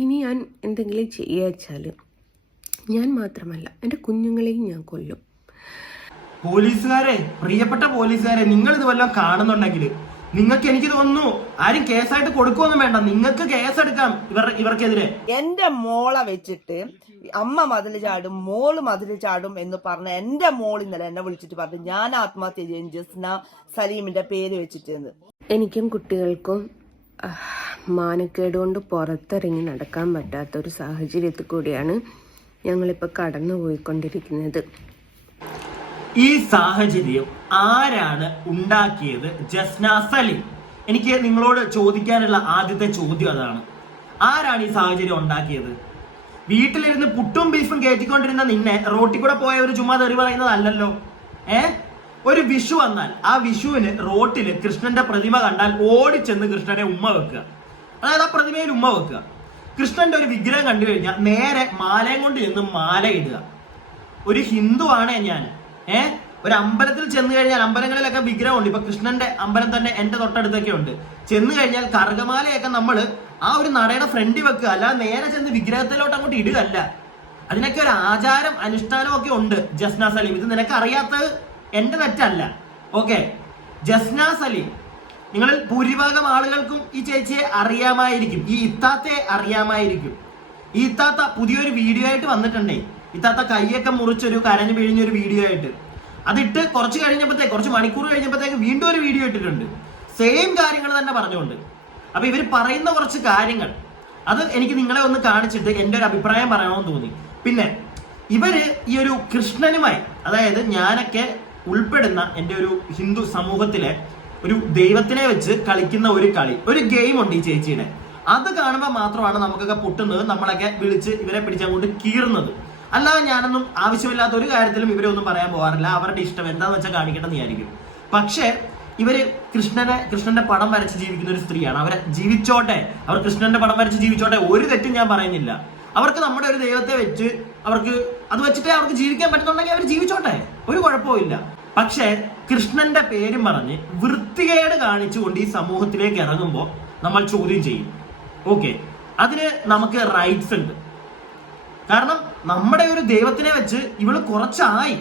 ഇനി ഞാൻ എന്തെങ്കിലും ചെയ്യാച്ചാൽ ഞാൻ മാത്രമല്ല എൻ്റെ കുഞ്ഞുങ്ങളെയും ഞാൻ കൊല്ലും. പോലീസുകാരെ, പ്രിയപ്പെട്ട പോലീസുകാരെ, നിങ്ങൾ ഇത് വല്ലതും കാണുന്നുണ്ടെങ്കിൽ നിങ്ങൾക്ക്, എനിക്ക് തോന്നുന്നു, ആരും കേസായിട്ട് കൊടുക്കുമൊന്നും വേണ്ട, നിങ്ങൾക്ക് കേസെടുക്കാം ഇവർക്കെതിരെ. എന്റെ മോളെ വെച്ചിട്ട് അമ്മ മതിൽ ചാടും, മോള് മതിൽ ചാടും എന്ന് പറഞ്ഞ എന്റെ മോൾ ഇന്നലെ എന്നെ വിളിച്ചിട്ട് പറഞ്ഞു ഞാൻ ആത്മഹത്യ ചെയ്യും ജസ്ന സലീമിന്റെ പേര് വെച്ചിട്ട്. എനിക്കും കുട്ടികൾക്കും മാനക്കേട് കൊണ്ട് പുറത്തിറങ്ങി നടക്കാൻ പറ്റാത്തൊരു സാഹചര്യത്തിൽ കൂടിയാണ് ഞങ്ങളിപ്പോൾ കടന്നുപോയിക്കൊണ്ടിരിക്കുന്നത്. ഈ സാഹചര്യം ആരാണ് ഉണ്ടാക്കിയത്? ജസ്ന സലീം. എനിക്ക് നിങ്ങളോട് ചോദിക്കാനുള്ള ആദ്യത്തെ ചോദ്യം അതാണ്. ആരാണ് ഈ സാഹചര്യം ഉണ്ടാക്കിയത്? വീട്ടിലിരുന്ന് പുട്ടും ബീഫും കയറ്റിക്കൊണ്ടിരുന്ന നിന്നെ റോട്ടിൽ കൂടെ പോയ ഒരു ചുമ്മാ തെറി പറയുന്നതല്ലല്ലോ. ഒരു വിഷു വന്നാൽ ആ വിഷുവിന് റോട്ടില് കൃഷ്ണന്റെ പ്രതിമ കണ്ടാൽ ഓടിച്ചെന്ന് കൃഷ്ണനെ ഉമ്മ വെക്കുക. അതായത് ആ പ്രതിമയിൽ ഉമ്മ വെക്കുക. കൃഷ്ണന്റെ ഒരു വിഗ്രഹം കണ്ടു കഴിഞ്ഞാൽ നേരെ മാലയും കൊണ്ട് ചെന്ന് മാല ഇടുക. ഒരു ഹിന്ദു ആണ് ഞാൻ. ഒരു അമ്പലത്തിൽ ചെന്ന് കഴിഞ്ഞാൽ, അമ്പലങ്ങളിലൊക്കെ വിഗ്രഹമുണ്ട്, ഇപ്പൊ കൃഷ്ണന്റെ അമ്പലം തന്നെ എന്റെ തൊട്ടടുത്തൊക്കെ ഉണ്ട്. ചെന്ന് കഴിഞ്ഞാൽ കർഗമാലയൊക്കെ നമ്മൾ ആ ഒരു നടയുടെ ഫ്രണ്ടിൽ വെക്കുക, അല്ല നേരെ ചെന്ന് വിഗ്രഹത്തിലോട്ട് അങ്ങോട്ട് ഇടുകയല്ല. അതിനൊക്കെ ഒരു ആചാരം അനുഷ്ഠാനം ഒക്കെ ഉണ്ട്. ജസ്ന സലീം, ഇത് നിനക്ക് അറിയാത്തത് എന്റെ തെറ്റല്ല. ഓക്കെ, ജസ്ന സലീം, നിങ്ങളിൽ ഭൂരിഭാഗം ആളുകൾക്കും ഈ ചേച്ചിയെ അറിയാമായിരിക്കും, ഈ ഇത്താത്തയെ അറിയാമായിരിക്കും. ഈ ഇത്താത്ത പുതിയൊരു വീഡിയോ ആയിട്ട് വന്നിട്ടുണ്ടേ. ഇത്താത്ത കൈയൊക്കെ മുറിച്ചൊരു കരഞ്ഞു പിഴിഞ്ഞൊരു വീഡിയോ ആയിട്ട് അതിട്ട് കുറച്ച് മണിക്കൂർ കഴിഞ്ഞപ്പോഴത്തേക്ക് വീണ്ടും ഒരു വീഡിയോ ഇട്ടിട്ടുണ്ട്, സെയിം കാര്യങ്ങൾ തന്നെ പറഞ്ഞുകൊണ്ട്. അപ്പൊ ഇവർ പറയുന്ന കുറച്ച് കാര്യങ്ങൾ അത് എനിക്ക് നിങ്ങളെ ഒന്ന് കാണിച്ചിട്ട് എൻ്റെ ഒരു അഭിപ്രായം പറയണമെന്ന് തോന്നി. പിന്നെ ഇവര് ഈ ഒരു കൃഷ്ണനുമായി, അതായത് ഞാനൊക്കെ ഉൾപ്പെടുന്ന എൻ്റെ ഒരു ഹിന്ദു സമൂഹത്തിലെ ഒരു ദൈവത്തിനെ വെച്ച് കളിക്കുന്ന ഒരു കളി, ഒരു ഗെയിം ഉണ്ട് ഈ ചേച്ചിയുടെ. അത് കാണുമ്പോൾ മാത്രമാണ് നമുക്കൊക്കെ പൊട്ടുന്നത്, നമ്മളൊക്കെ വിളിച്ച് ഇവരെ പിടിച്ചങ്ങോട്ട് കീറുന്നത്. അല്ലാതെ ഞാനൊന്നും ആവശ്യമില്ലാത്ത ഒരു കാര്യത്തിലും ഇവരെ ഒന്നും പറയാൻ പോകാറില്ല. അവരുടെ ഇഷ്ടം എന്താന്ന് വെച്ചാൽ കാണിക്കട്ടെ എന്ന് വിചാരിക്കും. പക്ഷേ ഇവര് കൃഷ്ണന്റെ പടം വരച്ച് ജീവിക്കുന്ന ഒരു സ്ത്രീയാണ്. അവരെ ജീവിച്ചോട്ടെ, അവർ കൃഷ്ണന്റെ പടം വരച്ച് ജീവിച്ചോട്ടെ, ഒരു തെറ്റും ഞാൻ പറയുന്നില്ല. അവർക്ക് നമ്മുടെ ഒരു ദൈവത്തെ വെച്ച് അവർക്ക് അത് വെച്ചിട്ടേ അവർക്ക് ജീവിക്കാൻ പറ്റുന്നുണ്ടെങ്കിൽ അവർ ജീവിച്ചോട്ടെ, ഒരു കുഴപ്പമില്ല. പക്ഷേ കൃഷ്ണന്റെ പേരും പറഞ്ഞ് വൃത്തികേട് കാണിച്ചുകൊണ്ട് ഈ സമൂഹത്തിലേക്ക് ഇറങ്ങുമ്പോൾ നമ്മൾ ചോദ്യം ചെയ്യും. ഓക്കെ, അതിന് നമുക്ക് റൈറ്റ്സ് ഉണ്ട്. കാരണം നമ്മുടെ ഒരു ദൈവത്തിനെ വെച്ച് ഇവള് കുറച്ചായി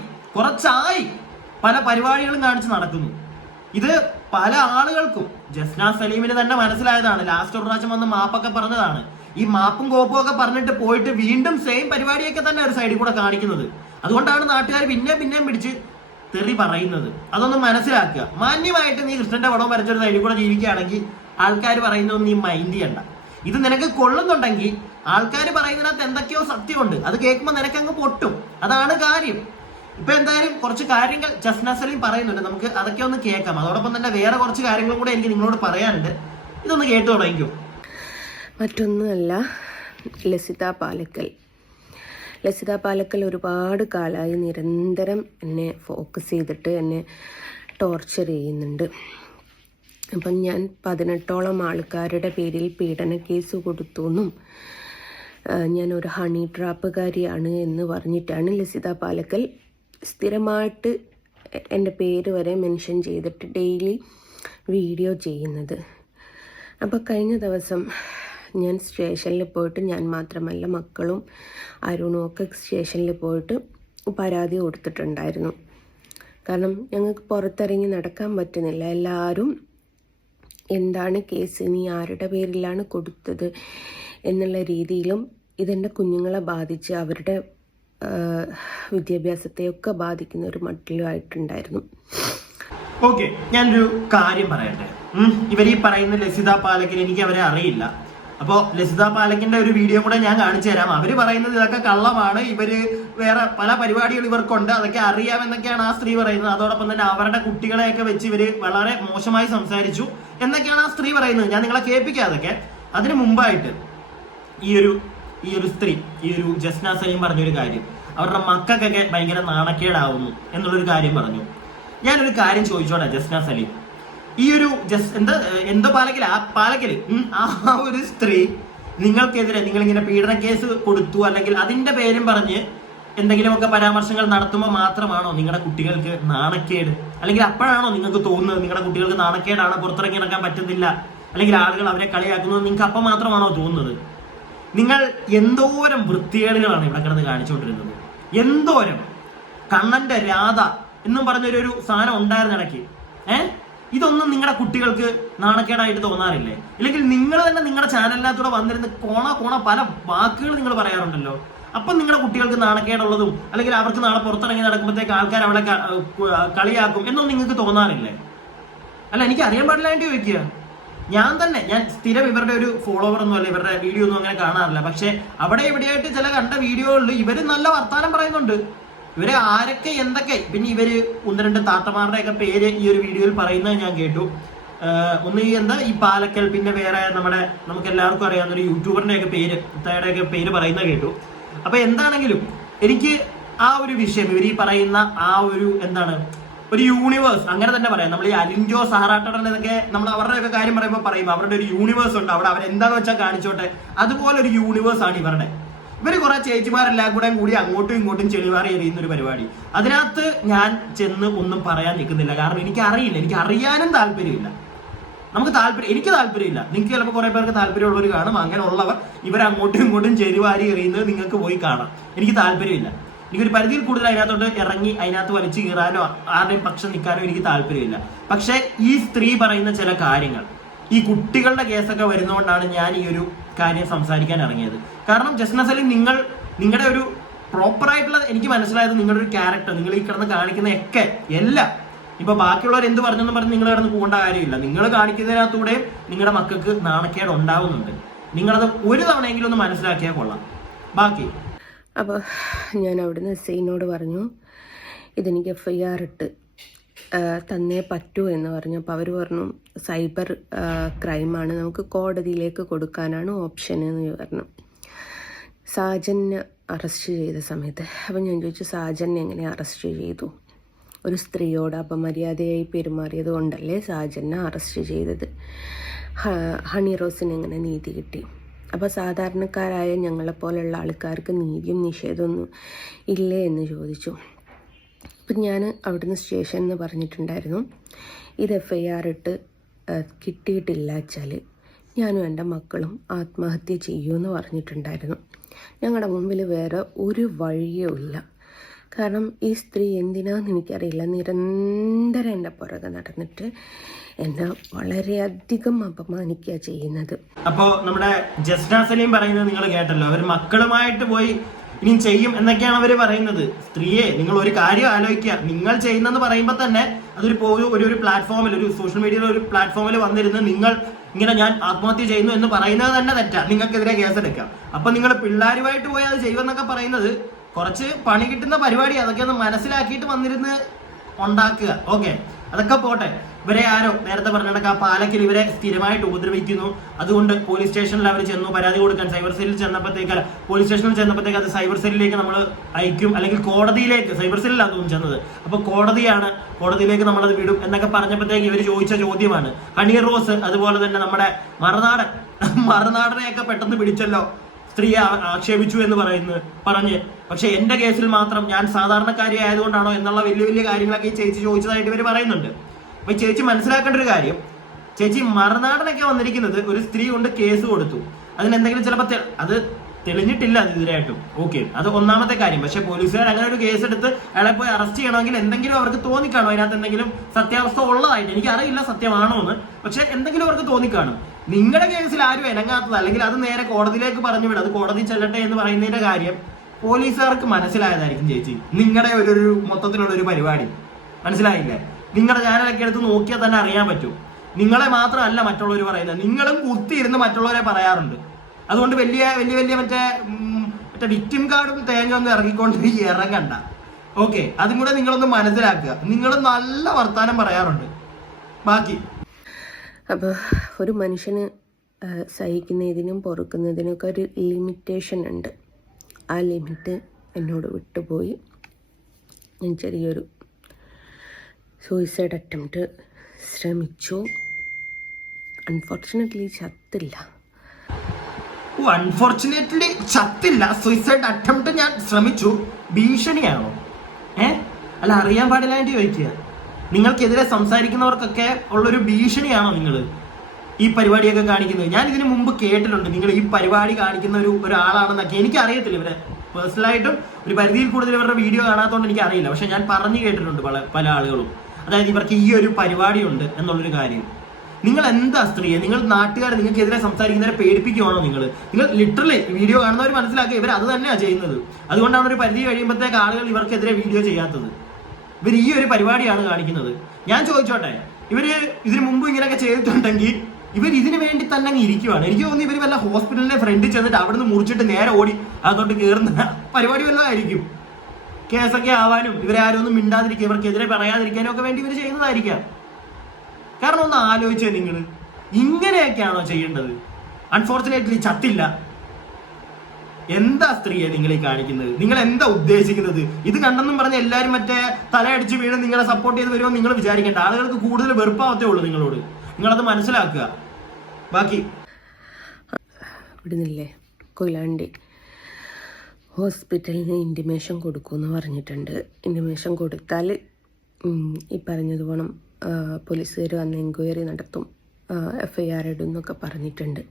പല പരിപാടികളും കാണിച്ച് നടക്കുന്നു. ഇത് പല ആളുകൾക്കും, ജസ്ന സലീമിന് തന്നെ മനസ്സിലായതാണ്. ലാസ്റ്റ് ഒരു പ്രാവശ്യം വന്ന് മാപ്പൊക്കെ പറഞ്ഞതാണ്. ഈ മാപ്പും കോപ്പും ഒക്കെ പറഞ്ഞിട്ട് പോയിട്ട് വീണ്ടും സെയിം പരിപാടിയൊക്കെ തന്നെ ഒരു സൈഡിൽ കൂടെ കാണിക്കുന്നത്. അതുകൊണ്ടാണ് നാട്ടുകാർ പിന്നെയും പിടിച്ച് തെറി പറയുന്നത്. അതൊന്നും മനസ്സിലാക്കുക. മാന്യമായിട്ട് നീ കൃഷ്ണന്റെ പടവും വരച്ചൊരു സൈഡിൽ കൂടെ ജീവിക്കുകയാണെങ്കിൽ ആൾക്കാർ പറയുന്നതൊന്നും നീ മൈൻഡ് ചെയ്യണ്ട. ഇത് നിനക്ക് കൊള്ളുന്നുണ്ടെങ്കിൽ ആൾക്കാർ പറയുന്നതിനകത്ത് എന്തൊക്കെയോ സത്യമുണ്ട്, അത് കേൾക്കുമ്പോൾ നിനക്കങ്ങ് പൊട്ടും. അതാണ് കാര്യം. ഇപ്പൊ എന്തായാലും കുറച്ച് കാര്യങ്ങൾ ജസ്ന സലീം പറയുന്നുണ്ട്, നമുക്ക് അതൊക്കെ ഒന്ന് കേൾക്കാം. അതോടൊപ്പം തന്നെ വേറെ കുറച്ച് കാര്യങ്ങളും കൂടെ എനിക്ക് നിങ്ങളോട് പറയാനുണ്ട്. ഇതൊന്ന് കേട്ടു തുടങ്ങിക്കോ. മറ്റൊന്നുമല്ല, ലസിത പാലക്കൽ ഒരുപാട് കാലമായി നിരന്തരം എന്നെ ഫോക്കസ് ചെയ്തിട്ട് എന്നെ ടോർച്ചർ ചെയ്യുന്നുണ്ട്. അപ്പം ഞാൻ 18ഓളം ആൾക്കാരുടെ പേരിൽ പീഡന കേസ് കൊടുത്തു എന്നും ഞാൻ ഒരു ഹണി ട്രാപ്പുകാരിയാണ് എന്ന് പറഞ്ഞിട്ടാണ് ലസിത പാലക്കൽ സ്ഥിരമായിട്ട് എൻ്റെ പേര് വരെ മെൻഷൻ ചെയ്തിട്ട് ഡെയിലി വീഡിയോ ചെയ്യുന്നത്. അപ്പോൾ കഴിഞ്ഞ ദിവസം ഞാൻ സ്റ്റേഷനിൽ പോയിട്ട്, ഞാൻ മാത്രമല്ല മക്കളും അരുണും ഒക്കെ സ്റ്റേഷനിൽ പോയിട്ട് പരാതി കൊടുത്തിട്ടുണ്ടായിരുന്നു. കാരണം ഞങ്ങൾക്ക് പുറത്തിറങ്ങി നടക്കാൻ പറ്റുന്നില്ല. എല്ലാവരും എന്താണ് കേസ്, നീ ആരുടെ പേരിലാണ് കൊടുത്തത് എന്നുള്ള രീതിയിലും ഇതെൻ്റെ കുഞ്ഞുങ്ങളെ ബാധിച്ച് അവരുടെ വിദ്യാഭ്യാസത്തെയൊക്കെ ബാധിക്കുന്ന ഒരു മട്ടിലുമായിട്ടുണ്ടായിരുന്നു. ഓക്കെ, ഞാനൊരു കാര്യം പറയട്ടെ. ഇവർ ഈ പറയുന്ന ലസിത പാലക്കിൽ എനിക്ക് അവരെ അറിയില്ല. അപ്പോൾ ലസിത പാലക്കിന്റെ ഒരു വീഡിയോ കൂടെ ഞാൻ കാണിച്ചു തരാം. അവര് പറയുന്നത് ഇതൊക്കെ കള്ളമാണ്, ഇവര് വേറെ പല പരിപാടികൾ ഇവർക്കുണ്ട്, അതൊക്കെ അറിയാമെന്നൊക്കെയാണ് ആ സ്ത്രീ പറയുന്നത്. അതോടൊപ്പം തന്നെ അവരുടെ കുട്ടികളെയൊക്കെ വെച്ച് ഇവര് വളരെ മോശമായി സംസാരിച്ചു എന്നൊക്കെയാണ് ആ സ്ത്രീ പറയുന്നത്. ഞാൻ നിങ്ങളെ കേൾപ്പിക്കാതൊക്കെ. അതിന് മുമ്പായിട്ട് ഈ ഒരു സ്ത്രീ, ഈ ഒരു ജസ്ന സലീം പറഞ്ഞൊരു കാര്യം, അവരുടെ മക്കൾക്കൊക്കെ ഭയങ്കര നാണക്കേടാവുന്നു എന്നുള്ളൊരു കാര്യം പറഞ്ഞു. ഞാനൊരു കാര്യം ചോദിച്ചോട്ടെ ജസ്ന സലീം, ഈ ഒരു എന്തോ പാലക്കല് ആ ഒരു സ്ത്രീ നിങ്ങൾക്കെതിരെ നിങ്ങളിങ്ങനെ പീഡന കേസ് കൊടുത്തു, അല്ലെങ്കിൽ അതിന്റെ പേരും പറഞ്ഞ് എന്തെങ്കിലുമൊക്കെ പരാമർശങ്ങൾ നടത്തുമ്പോൾ മാത്രമാണോ നിങ്ങളുടെ കുട്ടികൾക്ക് നാണക്കേട്? അല്ലെങ്കിൽ അപ്പോഴാണോ നിങ്ങൾക്ക് തോന്നുന്നത് നിങ്ങളുടെ കുട്ടികൾക്ക് നാണക്കേടാണ്, പുറത്തിറങ്ങി നടക്കാൻ പറ്റുന്നില്ല, അല്ലെങ്കിൽ ആളുകൾ അവരെ കളിയാക്കുന്നത് നിങ്ങൾക്ക് അപ്പം മാത്രമാണോ തോന്നുന്നത്? നിങ്ങൾ എന്തോരം വൃത്തികേടുകളാണ് ഇവിടെ കിടന്ന് കാണിച്ചുകൊണ്ടിരുന്നത്. എന്തോരം കണ്ണന്റെ രാധ എന്നും പറഞ്ഞൊരു സാധനം ഉണ്ടായിരുന്ന ഇടയ്ക്ക്. ഇതൊന്നും നിങ്ങളുടെ കുട്ടികൾക്ക് നാണക്കേടായിട്ട് തോന്നാറില്ലേ? ഇല്ലെങ്കിൽ നിങ്ങൾ തന്നെ നിങ്ങളുടെ ചാനലിനകത്തൂടെ വന്നിരുന്ന് കോണ പല വാക്കുകൾ നിങ്ങൾ പറയാറുണ്ടല്ലോ. അപ്പം നിങ്ങളുടെ കുട്ടികൾക്ക് നാണക്കേടുള്ളതും അല്ലെങ്കിൽ അവർക്ക് നാളെ പുറത്തിറങ്ങി നടക്കുമ്പോഴത്തേക്ക് ആൾക്കാർ അവളെ കളിയാക്കും എന്നൊന്നും നിങ്ങൾക്ക് തോന്നാറില്ലേ? അല്ല, എനിക്ക് അറിയാൻ പാടില്ലാണ്ട് ചോദിക്കുക. ഞാൻ സ്ഥിരം ഇവരുടെ ഒരു ഫോളോവർ ഒന്നും അല്ല, ഇവരുടെ വീഡിയോ ഒന്നും അങ്ങനെ കാണാറില്ല. പക്ഷെ അവിടെ എവിടെയായിട്ട് ചില കണ്ട വീഡിയോകളിൽ ഇവര് നല്ല വർത്താനം പറയുന്നുണ്ട്. ഇവര് ആരൊക്കെ എന്തൊക്കെ, പിന്നെ ഇവര് 1-2 താത്തമാരുടെ ഒക്കെ പേര് ഈ ഒരു വീഡിയോയിൽ പറയുന്നത് ഞാൻ കേട്ടു. ഒന്ന് ഈ പാലക്കൽ, പിന്നെ വേറെ നമുക്ക് എല്ലാവർക്കും അറിയാവുന്ന ഒരു യൂട്യൂബറിന്റെ ഒക്കെ പേര് പറയുന്നത് കേട്ടു. അപ്പൊ എന്താണെങ്കിലും എനിക്ക് ആ ഒരു വിഷയം, ഇവർ ഈ പറയുന്ന ആ ഒരു ഒരു യൂണിവേഴ്സ് അങ്ങനെ തന്നെ പറയാം. നമ്മൾ ഈ അലിൻജോ സഹറാട്ടൻ എന്നൊക്കെ നമ്മൾ അവരുടെയൊക്കെ കാര്യം പറയുമ്പോൾ അവരുടെ ഒരു യൂണിവേഴ്സ് ഉണ്ട്, അവിടെ അവരെന്താന്ന് വെച്ചാൽ കാണിച്ചോട്ടെ. അതുപോലെ ഒരു യൂണിവേഴ്സ് ആണ് ഇവര് കുറെ ചേച്ചിമാരെല്ലാം കൂടി അങ്ങോട്ടും ഇങ്ങോട്ടും ചെളിമാറി എറിയുന്ന ഒരു പരിപാടി. അതിനകത്ത് ഞാൻ ചെന്ന് ഒന്നും പറയാൻ നിൽക്കുന്നില്ല. കാരണം എനിക്ക് അറിയാനും താല്പര്യമില്ല. എനിക്ക് താല്പര്യമില്ല. നിങ്ങൾക്ക് ചിലപ്പോൾ കുറെ പേർക്ക് താല്പര്യമുള്ളവർ കാണും. അങ്ങനെ ഉള്ളവർ ഇവരങ്ങോട്ടും ഇങ്ങോട്ടും ചെളിവാരി എറിയുന്നത് നിങ്ങൾക്ക് പോയി കാണാം. എനിക്ക് താല്പര്യമില്ല. എനിക്കൊരു പരിധിയിൽ കൂടുതൽ അതിനകത്തോട്ട് ഇറങ്ങി അതിനകത്ത് വലിച്ചു കീറാനോ ആരുടെയും പക്ഷം നിൽക്കാനോ എനിക്ക് താല്പര്യമില്ല. പക്ഷെ ഈ സ്ത്രീ പറയുന്ന ചില കാര്യങ്ങൾ, ഈ കുട്ടികളുടെ കേസൊക്കെ വരുന്നതുകൊണ്ടാണ് ഞാൻ ഈ ഒരു കാര്യം സംസാരിക്കാൻ ഇറങ്ങിയത്. കാരണം ജസ്ന സലീം, നിങ്ങളുടെ ഒരു പ്രോപ്പറായിട്ടുള്ള, എനിക്ക് മനസ്സിലായത് നിങ്ങളുടെ ഒരു ക്യാരക്ടർ, നിങ്ങൾ ഈ കിടന്ന് കാണിക്കുന്ന ഒക്കെ എല്ലാം, ഇപ്പൊ ബാക്കിയുള്ളവർ എന്ത് പറഞ്ഞെന്ന് പറഞ്ഞ് നിങ്ങൾ കിടന്ന് പോകേണ്ട കാര്യമില്ല. നിങ്ങൾ കാണിക്കുന്നതിനകത്തൂടെ നിങ്ങളുടെ മക്കൾക്ക് നാണക്കേട് ഉണ്ടാവുന്നുണ്ട്. നിങ്ങളത് ഒരു തവണയെങ്കിലും ഒന്ന് മനസ്സിലാക്കിയാൽ കൊള്ളാം. ബാക്കി അപ്പോൾ ഞാൻ അവിടുന്ന് എസ്ഐനോട് പറഞ്ഞു, ഇതെനിക്ക് FIR ഇട്ട് തന്നേ പറ്റൂ എന്ന് പറഞ്ഞു. അപ്പോൾ അവർ പറഞ്ഞു സൈബർ ക്രൈമാണ്, നമുക്ക് കോടതിയിലേക്ക് കൊടുക്കാനാണ് ഓപ്ഷൻ എന്ന് പറഞ്ഞു. സാജനെ അറസ്റ്റ് ചെയ്ത സമയത്ത് അപ്പം ഞാൻ ചോദിച്ചു, സാജനെ എങ്ങനെ അറസ്റ്റ് ചെയ്തു? ഒരു സ്ത്രീയോട് അപമര്യാദയായി പെരുമാറിയത് കൊണ്ടല്ലേ സാജനെ അറസ്റ്റ് ചെയ്തത്? ഹണി റോസിന് എങ്ങനെ നീതി കിട്ടി? അപ്പോൾ സാധാരണക്കാരായ ഞങ്ങളെപ്പോലുള്ള ആൾക്കാർക്ക് നീതിയും നിഷേധമൊന്നും ഇല്ലേ എന്ന് ചോദിച്ചു. അപ്പം ഞാൻ അവിടുന്ന് സ്റ്റേഷനിൽ നിന്ന് പറഞ്ഞിട്ടുണ്ടായിരുന്നു, ഇത് FIR ഇട്ട് കിട്ടിയിട്ടില്ല വെച്ചാൽ ഞാനും എൻ്റെ മക്കളും ആത്മഹത്യ ചെയ്യുമെന്ന് പറഞ്ഞിട്ടുണ്ടായിരുന്നു. ഞങ്ങളുടെ മുമ്പിൽ വേറെ ഒരു വഴിയും ഇല്ല. കാരണം ഈ സ്ത്രീ എന്തിനാന്ന് എനിക്കറിയില്ല, നിരന്തരം എൻ്റെ പുറകെ നടന്നിട്ട് എന്നെ വളരെയധികം അപമാനിക്കുക ചെയ്യുന്നത്. അപ്പോൾ നമ്മുടെ ജസ്ന സലീം പറയുന്നത് നിങ്ങൾ കേട്ടല്ലോ. അവർ മക്കളുമായിട്ട് പോയി ഇനിയും ചെയ്യും എന്നൊക്കെയാണ് അവർ പറയുന്നത്. സ്ത്രീയെ, നിങ്ങൾ ഒരു കാര്യം ആലോചിക്കുക. നിങ്ങൾ ചെയ്യുന്നെന്ന് പറയുമ്പോൾ തന്നെ അതൊരു ഒരു പ്ലാറ്റ്ഫോമിൽ, ഒരു സോഷ്യൽ മീഡിയയിലെ ഒരു പ്ലാറ്റ്ഫോമിൽ വന്നിരുന്ന് നിങ്ങൾ ഇങ്ങനെ ഞാൻ ആത്മഹത്യ ചെയ്യുന്നു എന്ന് പറയുന്നത് തന്നെ തെറ്റാ. നിങ്ങൾക്കെതിരെ കേസെടുക്കാം. അപ്പൊ നിങ്ങൾ പിള്ളേരുമായിട്ട് പോയി അത് ചെയ്യുമെന്നൊക്കെ പറയുന്നത് കുറച്ച് പണി കിട്ടുന്ന പരിപാടി. അതൊക്കെ ഒന്ന് മനസ്സിലാക്കിയിട്ട് വന്നിരുന്ന് ഉണ്ടാക്കുക. ഓക്കെ, അതൊക്കെ പോട്ടെ. ഇവരെ ആരോ നേരത്തെ പറഞ്ഞിടക്ക് ആ പാലക്കിൽ ഇവരെ സ്ഥിരമായിട്ട് ഉപദ്രവിക്കുന്നു. അതുകൊണ്ട് പോലീസ് സ്റ്റേഷനിൽ അവർ ചെന്നു പരാതി കൊടുക്കാൻ. സൈബർ സെല്ലിൽ ചെന്നപ്പോഴത്തേക്ക്, പോലീസ് സ്റ്റേഷനിൽ ചെന്നപ്പോഴത്തേക്ക് അത് സൈബർ സെല്ലിലേക്ക് നമ്മൾ അയക്കും, അല്ലെങ്കിൽ കോടതിയിലേക്ക്, സൈബർ സെല്ലിലാണ് തോന്നുന്നു ചെന്നത്. അപ്പോൾ കോടതിയിലേക്ക് നമ്മളത് വിടും എന്നൊക്കെ പറഞ്ഞപ്പോഴത്തേക്ക് ഇവർ ചോദിച്ച ചോദ്യമാണ് ഹണി റോസ്, അതുപോലെ തന്നെ നമ്മുടെ മറുനാടനെയൊക്കെ പെട്ടെന്ന് പിടിച്ചല്ലോ, സ്ത്രീയെ ആക്ഷേപിച്ചു എന്ന് പറഞ്ഞ്. പക്ഷെ എന്റെ കേസിൽ മാത്രം ഞാൻ സാധാരണക്കാരി ആയതുകൊണ്ടാണോ എന്നുള്ള വലിയ വലിയ കാര്യങ്ങളൊക്കെ ഈ ചേച്ചി ചോദിച്ചതായിട്ട് ഇവർ പറയുന്നുണ്ട്. അപ്പൊ ചേച്ചി മനസ്സിലാക്കേണ്ട ഒരു കാര്യം, ചേച്ചി മറുനാടനൊക്കെ വന്നിരിക്കുന്നത് ഒരു സ്ത്രീ കൊണ്ട് കേസ് കൊടുത്തു. അതിനെന്തെങ്കിലും ചിലപ്പോൾ അത് തെളിഞ്ഞിട്ടില്ല ഇതിനായിട്ടും. ഓക്കെ, അത് ഒന്നാമത്തെ കാര്യം. പക്ഷെ പോലീസുകാർ അങ്ങനെ ഒരു കേസ് എടുത്ത് അയാളെ പോയി അറസ്റ്റ് ചെയ്യണമെങ്കിൽ എന്തെങ്കിലും അവർക്ക് തോന്നിക്കാണോ അതിനകത്ത് എന്തെങ്കിലും സത്യാവസ്ഥ ഉള്ളതായിട്ട്? എനിക്കറിയില്ല സത്യമാണോ എന്ന്, പക്ഷെ എന്തെങ്കിലും അവർക്ക് തോന്നിക്കാണും. നിങ്ങളുടെ കേസിൽ ആരും ഇണങ്ങാത്തത്, അല്ലെങ്കിൽ അത് നേരെ കോടതിയിലേക്ക് പറഞ്ഞു വിടും, അത് കോടതി ചെല്ലട്ടെ എന്ന് പറയുന്നതിന്റെ കാര്യം പോലീസുകാർക്ക് മനസ്സിലായതായിരിക്കും ചേച്ചി. നിങ്ങളുടെ ഒരു മൊത്തത്തിലുള്ള ഒരു പരിപാടി മനസ്സിലായില്ലേ? നിങ്ങളുടെ ചാനലൊക്കെ എടുത്ത് നോക്കിയാൽ തന്നെ അറിയാൻ പറ്റും. നിങ്ങളെ മാത്രമല്ല മറ്റുള്ളവർ പറയുന്നത്, നിങ്ങളും കുത്തിയിരുന്ന് മറ്റുള്ളവരെ പറയാറുണ്ട്. അതുകൊണ്ട് വലിയ മറ്റേ വിക്ടിം കാർഡും തേങ്ങ ഒന്നും ഇറങ്ങിക്കൊണ്ട് ഇറങ്ങണ്ട. ഓക്കെ, അതും കൂടെ നിങ്ങളൊന്ന് മനസ്സിലാക്കുക. നിങ്ങൾ നല്ല വർത്താനം പറയാറുണ്ട്. ബാക്കി അപ്പോൾ ഒരു മനുഷ്യന് സഹിക്കുന്നതിനും പൊറുക്കുന്നതിനൊക്കെ ഒരു ലിമിറ്റേഷൻ ഉണ്ട്. ആ ലിമിറ്റ് എന്നോട് വിട്ടുപോയി. ഞാൻ ചെറിയൊരു സൂയിസൈഡ് അറ്റംപ്റ്റ് ശ്രമിച്ചു. അൺഫോർച്ചുനേറ്റ്ലി ചത്തില്ല. അൺഫോർച്ചുനേറ്റ്ലി ചത്തില്ല. സൂയിസൈഡ് അറ്റംപ്റ്റ് ഞാൻ ശ്രമിച്ചു. ഭീഷണിയാണോ? അല്ല, അറിയാൻ പാടില്ലാണ്ട് ചോദിക്കുക. നിങ്ങൾക്കെതിരെ സംസാരിക്കുന്നവർക്കൊക്കെ ഉള്ളൊരു ഭീഷണിയാണോ നിങ്ങൾ? ഈ പരിപാടിയൊക്കെ കാണിക്കുന്നത്? ഞാൻ ഇതിനു മുമ്പ് കേട്ടിട്ടുണ്ട് നിങ്ങൾ ഈ പരിപാടി കാണിക്കുന്ന ഒരാളാണെന്നൊക്കെ. എനിക്ക് അറിയത്തില്ല ഇവരെ പേഴ്സണലായിട്ടും, ഒരു പരിധിയിൽ കൂടുതൽ ഇവരുടെ വീഡിയോ കാണാത്തതുകൊണ്ട് എനിക്ക് അറിയില്ല. പക്ഷെ ഞാൻ പറഞ്ഞു കേട്ടിട്ടുണ്ട് പല ആളുകളും, അതായത് ഇവർക്ക് ഈ ഒരു പരിപാടി ഉണ്ട് എന്നുള്ളൊരു കാര്യം. നിങ്ങൾ എന്താ സ്ത്രീയെ, നിങ്ങൾ നാട്ടുകാർ നിങ്ങൾക്കെതിരെ സംസാരിക്കുന്നവരെ പേടിപ്പിക്കുകയാണോ? നിങ്ങൾ ലിറ്ററലി വീഡിയോ കാണുന്നവർ മനസ്സിലാക്കുക ഇവർ അത് തന്നെയാണ് ചെയ്യുന്നത്. അതുകൊണ്ടാണ് ഒരു പരിധി കഴിയുമ്പോഴത്തേക്ക് ആളുകൾ ഇവർക്കെതിരെ വീഡിയോ ചെയ്യാത്തത്. ഇവർ ഈ ഒരു പരിപാടിയാണ് കാണിക്കുന്നത്. ഞാൻ ചോദിച്ചോട്ടെ, ഇവര് ഇതിനു മുമ്പ് ഇങ്ങനെയൊക്കെ ചെയ്തിട്ടുണ്ടെങ്കിൽ ഇവർ ഇതിനു വേണ്ടി തന്നെ അങ്ങ് ഇരിക്കുവാണ്. എനിക്ക് തോന്നുന്നു ഇവർ വല്ല ഹോസ്പിറ്റലിന്റെ ഫ്രണ്ടിൽ ചെന്നിട്ട് അവിടെ നിന്ന് മുറിച്ചിട്ട് നേരെ ഓടി അതോട്ട് കയറുന്ന പരിപാടി വല്ലതും ആയിരിക്കും. കേസൊക്കെ ആവാനും ഇവരാരും ഒന്നും മിണ്ടാതിരിക്കുക, ഇവർക്കെതിരെ പറയാതിരിക്കാനും ഒക്കെ വേണ്ടി ഇവർ ചെയ്യുന്നതായിരിക്കാം. കാരണം ഒന്ന് ആലോചിച്ചേ, നിങ്ങൾ ഇങ്ങനെയൊക്കെയാണോ ചെയ്യേണ്ടത്? അൺഫോർച്ചുനേറ്റ്ലി ചത്തില്ല. എന്താ സ്ത്രീയെ നിങ്ങൾ ഈ കാണിക്കുന്നത്? നിങ്ങൾ എന്താ ഉദ്ദേശിക്കുന്നത്? ഇത് കണ്ടെന്നും പറഞ്ഞ് എല്ലാവരും മറ്റേ തലയടിച്ച് വീണ് നിങ്ങളെ സപ്പോർട്ട് ചെയ്ത് വരുമോ നിങ്ങൾ വിചാരിക്കേണ്ട. ആളുകൾക്ക് കൂടുതൽ വെറുപ്പാവത്തേ ഉള്ളൂ നിങ്ങളോട്. നിങ്ങളത് മനസ്സിലാക്കുക. ബാക്കി ഇവിടുന്നില്ലേ കൊയിലാണ്ടി ഹോസ്പിറ്റലിന് ഇൻറ്റിമേഷൻ കൊടുക്കുമെന്ന് പറഞ്ഞിട്ടുണ്ട്. ഇൻറ്റിമേഷൻ കൊടുത്താൽ ഈ പറഞ്ഞത് വേണം പോലീസുകാർ വന്ന് എൻക്വയറി നടത്തും, FIR ഇടും എന്നൊക്കെ പറഞ്ഞിട്ടുണ്ട്.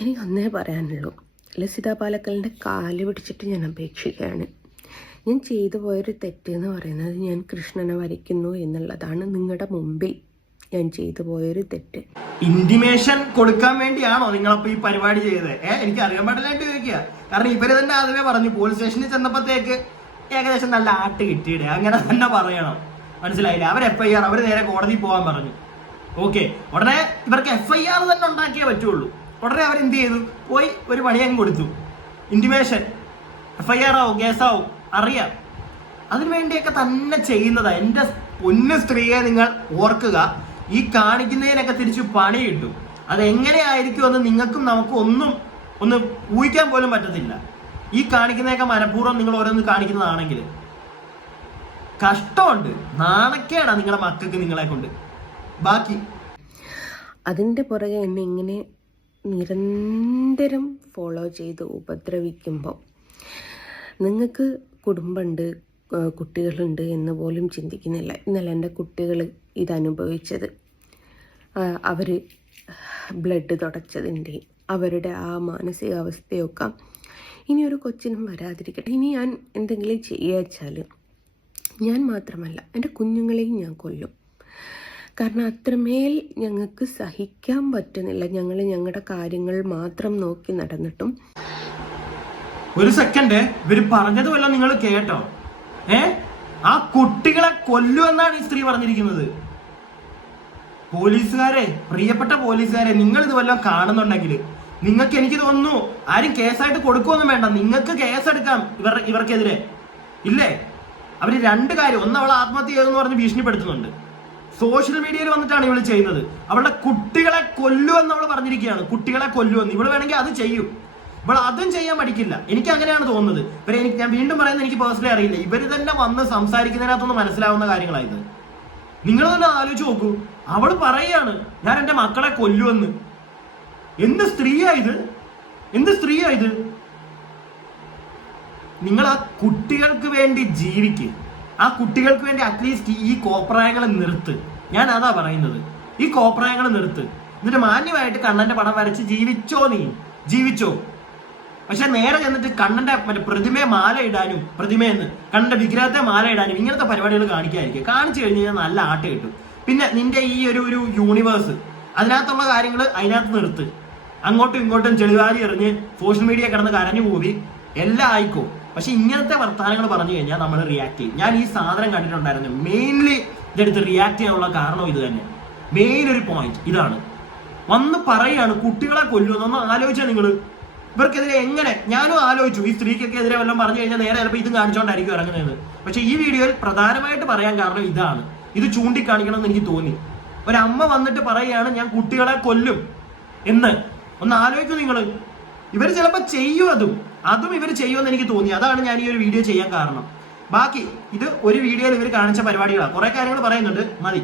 എനിക്ക് ഒന്നേ പറയാനുള്ളൂ, ലസിത പാലക്കലിൻ്റെ കാല് പിടിച്ചിട്ട് ഞാൻ അപേക്ഷിക്കുകയാണ്. ഞാൻ ചെയ്തു പോയൊരു തെറ്റ് എന്ന് പറയുന്നത് ഞാൻ കൃഷ്ണനെ വരയ്ക്കുന്നു എന്നുള്ളതാണ്. നിങ്ങളുടെ മുമ്പിൽ ഞാൻ ചെയ്തു പോയൊരു തെറ്റ്. ഇന്റിമേഷൻ കൊടുക്കാൻ വേണ്ടിയാണോ നിങ്ങളപ്പോ ഈ പരിപാടി ചെയ്തത്? എനിക്ക് അറിയാൻ പാടില്ലായിട്ട് ചോദിക്കുക. കാരണം ഇവര് തന്നെ ആദ്യമേ പറഞ്ഞു, പോലീസ് സ്റ്റേഷനിൽ ചെന്നപ്പോഴത്തേക്ക് ഏകദേശം നല്ല ആട്ട് കിട്ടിയിടേ, അങ്ങനെ തന്നെ പറയണം. മനസ്സിലായില്ല? അവർ FIR, അവർ നേരെ കോടതി പോകാൻ പറഞ്ഞു. ഓക്കെ, ഉടനെ ഇവർക്ക് FIR തന്നെ ഉണ്ടാക്കിയേ പറ്റുള്ളൂ. ഉടനെ അവരെന്ത് ചെയ്തു? പോയി ഒരു പണിയങ്ങ് കൊടുത്തു. ഇന്റിമേഷൻ, FIR ആവും, കേസാവും, അറിയാം. അതിനുവേണ്ടിയൊക്കെ തന്നെ ചെയ്യുന്നതാ. എൻ്റെ പൊന്നു സ്ത്രീയെ നിങ്ങൾ ഓർക്കുക, ഈ കാണിക്കുന്നതിനൊക്കെ തിരിച്ച് പണി കിട്ടും. അതെങ്ങനെയായിരിക്കുമെന്ന് നിങ്ങൾക്കും നമുക്കും ഒന്ന് ഊഹിക്കാൻ പോലും പറ്റത്തില്ല. ഈ കാണിക്കുന്നതൊക്കെ മനഃപൂർവ്വം നിങ്ങൾ ഓരോന്ന് കാണിക്കുന്നതാണെങ്കിൽ കഷ്ടമുണ്ട്, നാണക്കേടാ നിങ്ങളുടെ മക്കൾക്ക് നിങ്ങളെ കൊണ്ട്. ബാക്കി അതിൻ്റെ പുറകെ എന്നെ ഇങ്ങനെ നിരന്തരം ഫോളോ ചെയ്ത് ഉപദ്രവിക്കുമ്പോൾ നിങ്ങൾക്ക് കുടുംബമുണ്ട്, കുട്ടികളുണ്ട് എന്ന് പോലും ചിന്തിക്കുന്നില്ല. ഇന്നലെ എൻ്റെ കുട്ടികൾ ഇതനുഭവിച്ചത്, അവർ ബ്ലഡ് തുടച്ചതിൻ്റെ അവരുടെ ആ മാനസികാവസ്ഥയൊക്കെ ഇനി ഒരു കൊച്ചിനും വരാതിരിക്കട്ടെ. ഇനി ഞാൻ എന്തെങ്കിലും ചെയ്യുക വെച്ചാൽ ഞാൻ മാത്രമല്ല എൻ്റെ കുഞ്ഞുങ്ങളെയും ഞാൻ കൊല്ലും. കാരണം അത്രമേൽ ഞങ്ങൾക്ക് സഹിക്കാൻ പറ്റുന്നില്ല. ഞങ്ങൾ ഞങ്ങളുടെ കാര്യങ്ങൾ മാത്രം നോക്കി നടന്നിട്ടും. ഒരു സെക്കൻഡ്, ഇവർ പറഞ്ഞത് വല്ലതും നിങ്ങൾ കേട്ടോ? ആ കുട്ടികളെ കൊല്ലുമെന്നാണ് ഈ സ്ത്രീ പറഞ്ഞിരിക്കുന്നത്. പോലീസുകാരെ, പ്രിയപ്പെട്ട പോലീസുകാരെ, നിങ്ങൾ ഇത് വല്ലതും കാണുന്നുണ്ടെങ്കിൽ നിങ്ങൾക്ക്, എനിക്ക് തോന്നുന്നു, ആരും കേസായിട്ട് കൊടുക്കുമൊന്നും വേണ്ട, നിങ്ങൾക്ക് കേസെടുക്കാം ഇവർക്കെതിരെ. ഇല്ലേ? അവർ രണ്ട് കാര്യം, ഒന്ന് അവൾ ആത്മഹത്യ ചെയ്തെന്ന് പറഞ്ഞ് ഭീഷണിപ്പെടുത്തുന്നുണ്ട്. സോഷ്യൽ മീഡിയയിൽ വന്നിട്ടാണ് ഇവള് ചെയ്യുന്നത്. അവളുടെ കുട്ടികളെ കൊല്ലുമെന്ന് അവൾ പറഞ്ഞിരിക്കുകയാണ്. കുട്ടികളെ കൊല്ലുമെന്ന്. ഇവള് വേണമെങ്കിൽ അത് ചെയ്യും. ഇവൾ അതും ചെയ്യാൻ മടിക്കില്ല. എനിക്ക് അങ്ങനെയാണ് തോന്നുന്നത്. ഞാൻ വീണ്ടും പറയുന്നത്, എനിക്ക് പേഴ്സണലി അറിയില്ല. ഇവർ തന്നെ വന്ന് സംസാരിക്കുന്നതിനകത്തൊന്ന് മനസ്സിലാവുന്ന കാര്യങ്ങളായത്. നിങ്ങൾ തന്നെ ആലോചിച്ച് നോക്കൂ. അവൾ പറയാണ്, ഞാൻ എൻ്റെ മക്കളെ കൊല്ലുമെന്ന്. എന്ത് സ്ത്രീയാ ഇത്? എന്ത് സ്ത്രീയാ ഇത്? നിങ്ങൾ ആ കുട്ടികൾക്ക് വേണ്ടി ജീവിക്കുക. ആ കുട്ടികൾക്ക് വേണ്ടി അറ്റ്ലീസ്റ്റ് ഈ കോപ്രായങ്ങളെ നിർത്ത്. ഞാൻ അതാ പറയുന്നത്. ഈ കോപ്രായങ്ങളെ നിർത്ത്. എന്നിട്ട് മാന്യമായിട്ട് കണ്ണന്റെ പടം വരച്ച് ജീവിച്ചോ. നീ ജീവിച്ചോ. പക്ഷെ നേരെ ചെന്നിട്ട് കണ്ണന്റെ മറ്റേ പ്രതിമയെ മാല ഇടാനും, പ്രതിമയെന്ന് കണ്ണന്റെ വിഗ്രഹത്തെ മാല ഇടാനും ഇങ്ങനത്തെ പരിപാടികൾ കാണിക്കാതിരിക്കുക. കാണിച്ചു കഴിഞ്ഞ് കഴിഞ്ഞാൽ നല്ല ആട്ട് കിട്ടും. പിന്നെ നിന്റെ ഈ ഒരു യൂണിവേഴ്സ്, അതിനകത്തുള്ള കാര്യങ്ങൾ അതിനകത്ത് നിർത്ത്. അങ്ങോട്ടും ഇങ്ങോട്ടും ചെളിവാരി എറിഞ്ഞ് സോഷ്യൽ മീഡിയ കിടന്ന് കരഞ്ഞു പോയി എല്ലാം ആയിക്കോ. പക്ഷെ ഇങ്ങനത്തെ വർത്തമാനങ്ങൾ പറഞ്ഞു കഴിഞ്ഞാൽ നമ്മൾ റിയാക്ട് ചെയ്യും. ഞാൻ ഈ സാധനം കണ്ടിട്ടുണ്ടായിരുന്നു. മെയിൻലി ഇതെടുത്ത് റിയാക്ട് ചെയ്യാനുള്ള കാരണം ഇത് തന്നെ. മെയിൻ ഒരു പോയിന്റ് ഇതാണ്. വന്ന് പറയാണ് കുട്ടികളെ കൊല്ലുമെന്നൊന്ന് ആലോചിച്ചാൽ നിങ്ങൾ. ഇവർക്കെതിരെ എങ്ങനെ, ഞാനും ആലോചിച്ചു, ഈ സ്ത്രീക്കൊക്കെ എതിരെ വല്ലതും പറഞ്ഞു കഴിഞ്ഞാൽ നേരെ ചിലപ്പോൾ ഇതും കാണിച്ചുകൊണ്ടായിരിക്കും ഇറങ്ങുന്നത്. പക്ഷെ ഈ വീഡിയോയിൽ പ്രധാനമായിട്ട് പറയാൻ കാരണം ഇതാണ്. ഇത് ചൂണ്ടിക്കാണിക്കണം എന്ന് എനിക്ക് തോന്നി. ഒരമ്മ വന്നിട്ട് പറയുകയാണ് ഞാൻ കുട്ടികളെ കൊല്ലും എന്ന്. ഒന്ന് ആലോചിക്കും നിങ്ങൾ. ഇവർ ചിലപ്പോൾ ചെയ്യും, അതും ഇവർ ചെയ്യുമെന്ന് എനിക്ക് തോന്നി. അതാണ് ഞാൻ ഈ ഒരു വീഡിയോ ചെയ്യാൻ കാരണം. ബാക്കി ഇത് ഒരു വീഡിയോയിൽ ഇവർ കാണിച്ച പരിപാടികളാണ്. കുറെ കാര്യങ്ങൾ പറയുന്നുണ്ട്, മതി.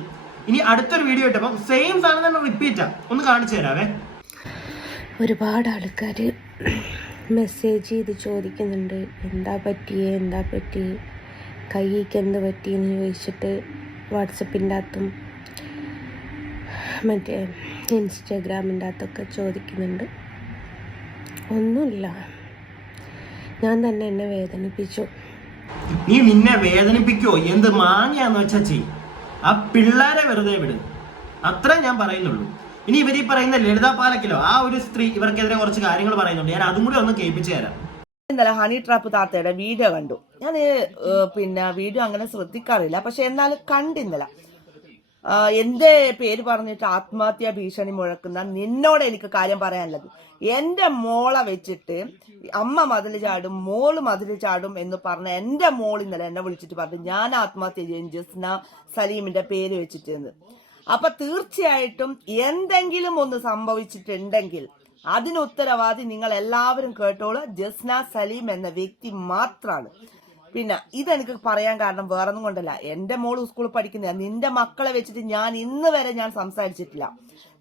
ഇനി അടുത്തൊരു വീഡിയോ ഇട്ടപ്പം സെയിം സാധനം തന്നെ റിപ്പീറ്റാ. ഒന്ന് കാണിച്ചു തരാവേ. ഒരുപാട് ആൾക്കാർ മെസ്സേജ് ചെയ്ത് ചോദിക്കുന്നുണ്ട്, എന്താ പറ്റി, കൈക്ക് എന്ത് പറ്റിയെന്ന് ചോദിച്ചിട്ട് വാട്സപ്പിൻ്റെ അകത്തും മറ്റേ ഇൻസ്റ്റാഗ്രാമിൻ്റെ അകത്തൊക്കെ ചോദിക്കുന്നുണ്ട്. ഒന്നുമില്ല, ഞാൻ തന്നെ എന്നെ വേദനിപ്പിച്ചു. നീ നിന്നെ വേദനിപ്പിക്കോ? എന്ത് മാങ്ങയാന്ന് വെച്ചാ ചെയ്യും. ആ പിള്ളേരെ വെറുതെ വിടും, അത്രേ ഞാൻ പറയുന്നുള്ളൂ. ഇനി ഇവർ ഈ പറയുന്ന ലളിത പാലക്കിലോ ആ ഒരു സ്ത്രീ ഇവർക്കെതിരെ കുറച്ച് കാര്യങ്ങൾ പറയുന്നുണ്ട്. ഞാൻ അതും കൂടി ഒന്ന് കേൾപ്പിച്ചു തരാം. ഇന്നലെ ഹണി ട്രാപ്പ് താത്തയുടെ വീഡിയോ കണ്ടു. ഞാൻ പിന്നെ വീഡിയോ അങ്ങനെ ശ്രദ്ധിക്കാറില്ല, പക്ഷെ എന്നാലും കണ്ടിന്നല. എന്റെ പേര് പറഞ്ഞിട്ട് ആത്മഹത്യാ ഭീഷണി മുഴക്കുന്ന നിന്നോട് എനിക്ക് കാര്യം പറയാനുള്ളത്, എന്റെ മോളെ വെച്ചിട്ട് അമ്മ മതിൽ ചാടും മോള് മതിൽ ചാടും എന്ന് പറഞ്ഞ എന്റെ മോൾ ഇന്നലെ എന്നെ വിളിച്ചിട്ട് പറഞ്ഞു ഞാൻ ആത്മഹത്യ ചെയ്യും ജസ്ന സലീമിന്റെ പേര് വെച്ചിട്ട്. അപ്പൊ തീർച്ചയായിട്ടും എന്തെങ്കിലും ഒന്ന് സംഭവിച്ചിട്ടുണ്ടെങ്കിൽ അതിന് ഉത്തരവാദി നിങ്ങൾ എല്ലാവരും കേട്ടോളൂ, ജസ്ന സലീം എന്ന വ്യക്തി മാത്രമാണ്. പിന്നെ ഇതെനിക്ക് പറയാൻ കാരണം വേറൊന്നും കൊണ്ടല്ല, എന്റെ മോള് സ്കൂളിൽ പഠിക്കുന്ന നിന്റെ മക്കളെ വെച്ചിട്ട് ഞാൻ ഇന്ന് വരെ ഞാൻ സംസാരിച്ചിട്ടില്ല.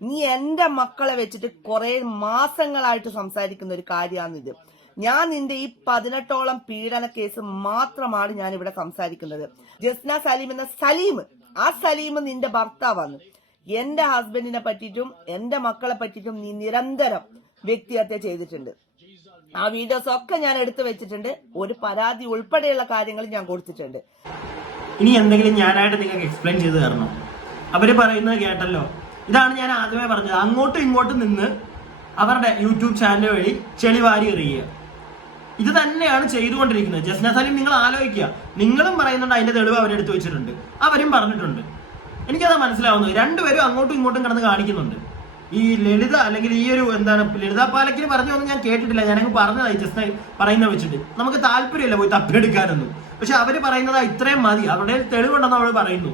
നീ എന്റെ മക്കളെ വെച്ചിട്ട് കുറെ മാസങ്ങളായിട്ട് സംസാരിക്കുന്ന ഒരു കാര്യമാണിത്. ഞാൻ നിന്റെ ഈ 18ഓളം പീഡന കേസ് മാത്രമാണ് ഞാൻ ഇവിടെ സംസാരിക്കുന്നത്. ജസ്ന സലീം എന്ന സലീം, ആ സലീം നിന്റെ ഭർത്താവാണ്. എന്റെ ഹസ്ബൻഡിനെ പറ്റിയിട്ടും എന്റെ മക്കളെ പറ്റിയിട്ടും നീ നിരന്തരം വ്യക്തിഹത്യ ചെയ്തിട്ടുണ്ട്. ആ വീഡിയോസ് ഒക്കെ ഞാൻ എടുത്തു വെച്ചിട്ടുണ്ട്. ഒരു പരാതി ഉൾപ്പെടെയുള്ള കാര്യങ്ങൾ ഞാൻ കൊടുത്തിട്ടുണ്ട്. ഇനി എന്തെങ്കിലും ഞാനായിട്ട് നിങ്ങൾക്ക് എക്സ്പ്ലെയിൻ ചെയ്ത് തരണം. അവര് പറയുന്നത് കേട്ടല്ലോ. ഇതാണ് ഞാൻ ആദ്യമേ പറഞ്ഞത്, അങ്ങോട്ടും ഇങ്ങോട്ടും നിന്ന് അവരുടെ യൂട്യൂബ് ചാനൽ വഴി ചെളിവാരി എറിയുക. ഇത് തന്നെയാണ് ചെയ്തുകൊണ്ടിരിക്കുന്നത്. ജസ്ന സലീം, നിങ്ങൾ ആലോചിക്കുക, നിങ്ങളും പറയുന്നുണ്ട് അതിന്റെ തെളിവ് അവരെടുത്ത് വെച്ചിട്ടുണ്ട്, അവരും പറഞ്ഞിട്ടുണ്ട്. എനിക്കത് മനസ്സിലാവുന്നത്. രണ്ടുപേരും അങ്ങോട്ടും ഇങ്ങോട്ടും കിടന്ന് കാണിക്കുന്നുണ്ട്. ഈ ലളിത അല്ലെങ്കിൽ ഈ ഒരു എന്താണ് ലളിത പാലക്കിന് പറഞ്ഞൊന്നും ഞാൻ കേട്ടിട്ടില്ല. ഞാനങ്ങ് പറഞ്ഞതായി ജസ്ന പറയുന്ന വെച്ചിട്ട്. നമുക്ക് താല്പര്യമില്ല പോയി തപ്പിയെടുക്കാനൊന്നും. പക്ഷെ അവര് പറയുന്നത് ഇത്രയും മതി, അവരുടെ തെളിവുണ്ടെന്ന് അവൾ പറയുന്നു.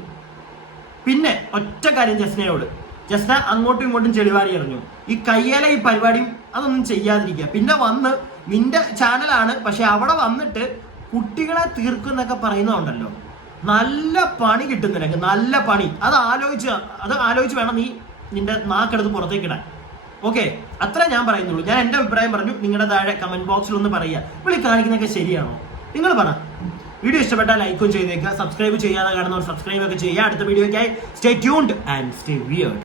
പിന്നെ ഒറ്റ കാര്യം ജസ്നയോട്, ജസ്ന അങ്ങോട്ടും ഇങ്ങോട്ടും ചെളിവാരി എറിഞ്ഞു. ഈ കയ്യേല ഈ പരിപാടിയും അതൊന്നും ചെയ്യാതിരിക്കുക. പിന്നെ വന്ന് നിന്റെ ചാനലാണ്, പക്ഷെ അവിടെ വന്നിട്ട് കുട്ടികളെ തീർക്കുന്നൊക്കെ പറയുന്നതുണ്ടല്ലോ, നല്ല പണി കിട്ടും നിനക്ക്, നല്ല പണി. അത് ആലോചിച്ച് വേണം നീ നിന്റെ നാക്കെടുത്ത് പുറത്തേക്കിടാൻ. ഓക്കെ, അത്ര ഞാൻ പറയുന്നുള്ളൂ. ഞാൻ എന്റെ അഭിപ്രായം പറഞ്ഞു. നിങ്ങളുടെ താഴെ കമന്റ് ബോക്സിൽ ഒന്ന് പറയുക, വിളി കാണിക്കുന്നതൊക്കെ ശരിയാണോ? നിങ്ങൾ പറ. വീഡിയോ ഇഷ്ടപ്പെട്ടാൽ ലൈക്കും ചെയ്തേക്കുക. സബ്സ്ക്രൈബ് ചെയ്യാതെ കാണുന്നവർ സബ്സ്ക്രൈബ് ഒക്കെ ചെയ്യുക. അടുത്ത വീഡിയോയ്ക്കായി stay tuned and stay weird.